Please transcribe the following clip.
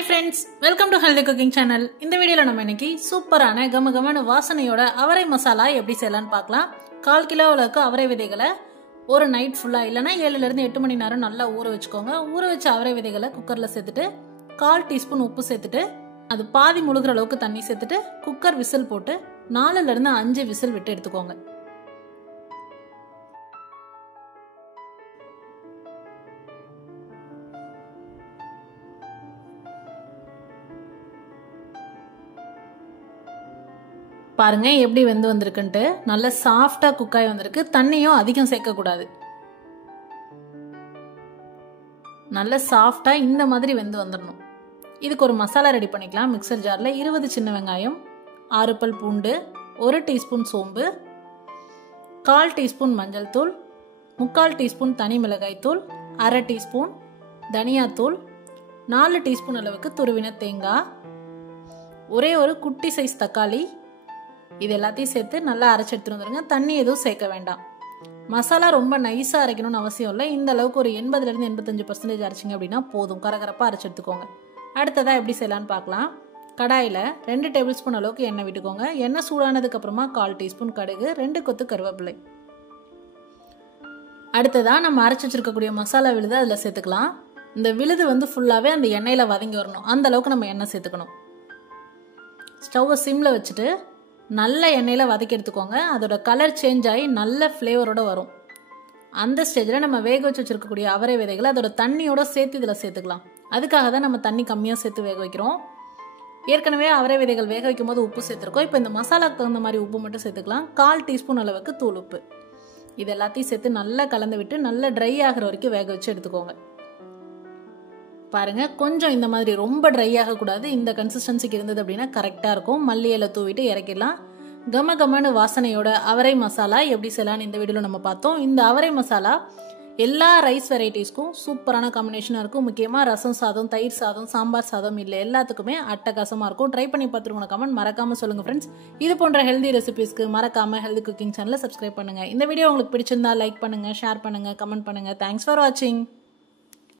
Hi friends, welcome to Healthy Cooking Channel. இந்த வீடியோல நம்ம இன்னைக்கு சூப்பரான கமகமான வாசனையோட அவரை மசாலா எப்படி செய்யலாம்னு பார்க்கலாம். 1/4 கிலோ அளவுக்கு அவரை விதைகளை ஒரு நைட் ஃபுல்லா இல்லனா 7 ல இருந்து 8 மணி நேரம் நல்லா ஊற வெச்சுக்கோங்க. ஊற வெச்ச அவரை விதைகளை குக்கர்ல சேர்த்துட்டு 1/4 டீஸ்பூன் உப்பு சேர்த்துட்டு அது பாதி முழுகுற அளவுக்கு தண்ணி சேர்த்துட்டு குக்கர் விசில் போட்டு 4 ல இருந்து 5 விசில் விட்டு எடுத்துக்கோங்க. பாருங்க எப்படி வெந்து வந்திருக்குன்ட்டு நல்ல சாஃப்டா குக் ஆகி வந்திருக்கு. தண்ணியும் அதிகம் சேர்க்க கூடாது. நல்ல சாஃப்டா இந்த மாதிரி வெந்து வந்துடணும். இதுக்கு ஒரு மசாலா ரெடி பண்ணிக்கலாம். மிக்சர் ஜார்ல 20 சின்ன வெங்காயம், 6 பல் பூண்டு, 1 டீஸ்பூன் சோம்பு, 1/4 டீஸ்பூன் மஞ்சள் தூள், 3/4 டீஸ்பூன் தனி மிளகாய் தூள், 1/2 டீஸ்பூன் தனியாத்தூள், 4 டீஸ்பூன் அளவுக்கு துருவின தேங்காய், ஒரே ஒரு குட்டி சைஸ் தக்காளி, இது எல்லாத்தையும் சேர்த்து நல்லா அரைச்சு எடுத்துட்டு வந்துருங்க. தண்ணி எதுவும் சேர்க்க வேண்டாம். மசாலா ரொம்ப நைஸா அரைக்கணும்னு அவசியம் இல்லை. இந்த அளவுக்கு ஒரு 80 ல இருந்து 85% அரைச்சிங்க அப்படின்னா போதும். கரகரப்பா அரைச்சு எடுத்துக்கோங்க. அடுத்ததா எப்படி செய்யலான்னு பார்க்கலாம். கடாயில 2 டேபிள் ஸ்பூன் அளவுக்கு எண்ணெய் விட்டுக்கோங்க. எண்ணெய் சூடானதுக்கு அப்புறமா 1/4 டீஸ்பூன் கடுகு, 2 கொத்து கருவேப்பிலை. அடுத்ததா நம்ம அரைச்சு வச்சிருக்கக்கூடிய மசாலா விழுது அதுல சேர்த்துக்கலாம். இந்த விழுது வந்து ஃபுல்லாவே அந்த எண்ணெயில வதங்கி வரணும். அந்த அளவுக்கு நம்ம எண்ணெய் சேர்த்துக்கணும். ஸ்டவ்வை சிம்ல வச்சுட்டு நல்ல எண்ணெயில் வதக்கி எடுத்துக்கோங்க. அதோட கலர் சேஞ்ச் ஆகி நல்ல ஃப்ளேவரோட வரும். அந்த ஸ்டேஜில் நம்ம வேக வச்சு வச்சிருக்கக்கூடிய அவரை விதைகளை அதோட தண்ணியோட சேர்த்து இதில் சேர்த்துக்கலாம். அதுக்காக தான் நம்ம தண்ணி கம்மியாக சேர்த்து வேக வைக்கிறோம். ஏற்கனவே அவரை விதைகள் வேக வைக்கும் போது உப்பு சேர்த்துருக்கோம். இப்போ இந்த மசாலாக்கு தகுந்த மாதிரி உப்பு மட்டும் சேர்த்துக்கலாம். 1/4 டீஸ்பூன் அளவுக்கு தூள் உப்பு. இது எல்லாத்தையும் சேர்த்து நல்லா கலந்து விட்டு நல்லா ட்ரை ஆகிற வரைக்கும் வேக வச்சு எடுத்துக்கோங்க. பாருங்க கொஞ்சம் இந்த மாதிரி ரொம்ப ட்ரை ஆகக்கூடாது. இந்த கன்சிஸ்டன்சிக்கு இருந்தது அப்படின்னா கரெக்டாக இருக்கும். மல்லி இலை தூவிட்டு இறக்கிடலாம். கமகமான வாசனையோட அவரை மசாலா எப்படி செய்யலான்னு இந்த வீடியோவில் நம்ம பார்த்தோம். இந்த அவரை மசாலா எல்லா ரைஸ் வெரைட்டிஸ்க்கும் சூப்பரான காம்பினேஷனாக இருக்கும். முக்கியமாக ரசம் சாதம், தயிர் சாதம், சாம்பார் சாதம் இல்லை எல்லாத்துக்குமே அட்டகாசமாக இருக்கும். ட்ரை பண்ணி பார்த்துருங்க. கமெண்ட் மறக்காமல் சொல்லுங்கள் ஃப்ரெண்ட்ஸ். இது போன்ற ஹெல்தி ரெசிபிஸ்க்கு மறக்காமல் ஹெல்தி குக்கிங் சேனலை சப்ஸ்கிரைப் பண்ணுங்கள். இந்த வீடியோ உங்களுக்கு பிடிச்சிருந்தா லைக் பண்ணுங்கள், ஷேர் பண்ணுங்கள், கமெண்ட் பண்ணுங்கள். தேங்க்ஸ் ஃபார் வாட்சிங்.